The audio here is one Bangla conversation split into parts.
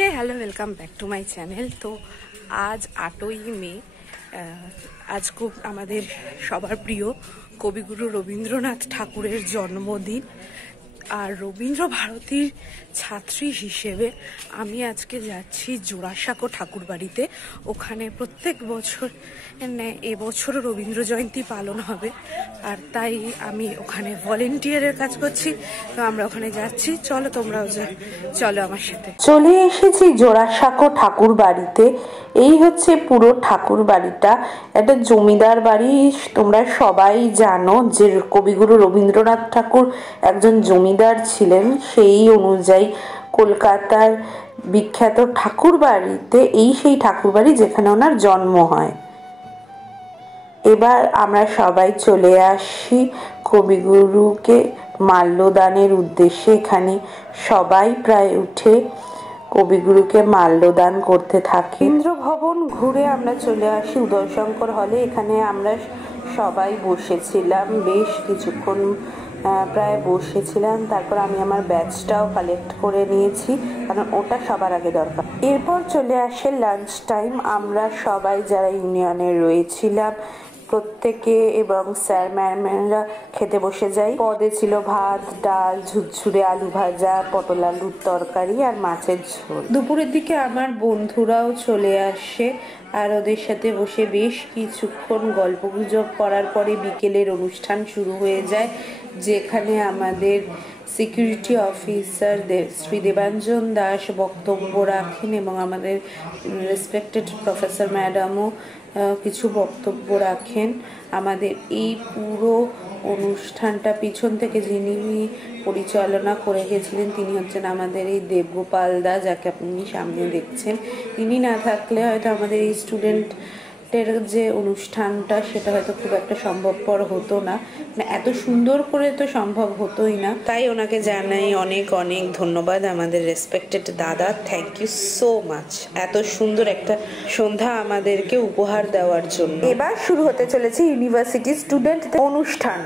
Hey hello, welcome back to my channel. তো আজ 8ই মে, আজ খুব আমাদের সবার প্রিয় কবিগুরু রবীন্দ্রনাথ ঠাকুরের জন্মদিন। আর রবীন্দ্র ভারতীর ছাত্রী হিসেবে আমি আজকে যাচ্ছি জোড়াসাঁকো ঠাকুর বাড়িতে। ওখানে প্রত্যেক বছর এবছরও রবীন্দ্র জয়ন্তী পালন হবে, আর তাই আমি ওখানে ভলেন্টিয়ারের কাজ করছি। তো আমরা ওখানে যাচ্ছি, চলো তোমরাও চলো আমার সাথে। চলে এসেছি জোড়াসাঁকো ঠাকুর বাড়িতে। এই হচ্ছে পুরো ঠাকুর বাড়িটা, একটা জমিদার বাড়ি। তোমরা সবাই জানো যে কবিগুরু রবীন্দ্রনাথ ঠাকুর একজন জমিদার ছিলেন, সেই অনুযায়ী কলকাতার বিখ্যাত ঠাকুর বাড়িতে সেই ঠাকুর বাড়ি যেখানে ওনার জন্ম হয়। এবার আমরা সবাই চলে আসি কবিগুরুকে মাল্যদানের উদ্দেশ্যে। এখানে সবাই প্রায় উঠে কবিগুরুকে মাল্যদান করতে থাকে। ইন্দ্র ভবন ঘুরে আমরা চলে আসি উদয়শঙ্কর হলে। এখানে আমরা সবাই বসেছিলাম, বেশ কিছুক্ষণ প্রায় বসেছিলাম। তারপর আমি আমার ব্যাচটাও কালেক্ট করে নিয়েছি, কারণ ওটা সবার আগে দরকার। এরপর চলে আসে লাঞ্চ টাইম। আমরা সবাই যারা ইউনিয়নে রয়েছিলাম প্রত্যেকে এবং স্যার ম্যামরা খেতে বসে যাই। পদে ছিল ভাত, ডাল, ঝুরঝুরে আলু ভাজা, পটল আলুর তরকারি আর মাছের ঝোল। দুপুরের দিকে আমার বন্ধুরাও চলে আসে, আর ওদের সাথে বসে বেশ কিছুক্ষণ গল্পগুজব করার পরে বিকেলের অনুষ্ঠান শুরু হয়ে যায়, যেখানে আমাদের সিকিউরিটি অফিসার শ্রী দেবাঞ্জন দাস বক্তব্য রাখেন এবং আমাদের রেসপেক্টেড প্রফেসর ম্যাডামও কিছু বক্তব্য রাখেন। আমাদের এই পুরো অনুষ্ঠানটা পিছন থেকে যিনি পরিচালনা করে গেছিলেন তিনি হচ্ছেন আমাদের এই দেবগোপাল দা, যাকে আপনি সামনে দেখছেন। তিনি না থাকলে হয়তো আমাদের এই স্টুডেন্টের যে অনুষ্ঠানটা সেটা হয়তো খুব একটা সম্ভবপর হতো না, মানে এত সুন্দর করে তো সম্ভব হতোই না। তাই ওনাকে জানাই অনেক অনেক ধন্যবাদ, আমাদের রেসপেক্টেড দাদা। থ্যাংক ইউ সো মাচ এত সুন্দর একটা সন্ধ্যা আমাদেরকে উপহার দেওয়ার জন্য। এবার শুরু হতে চলেছে ইউনিভার্সিটি স্টুডেন্ট অনুষ্ঠান।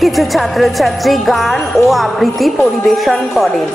কিছু ছাত্রছাত্রী গান ও আবৃত্তি পরিবেশন করেন।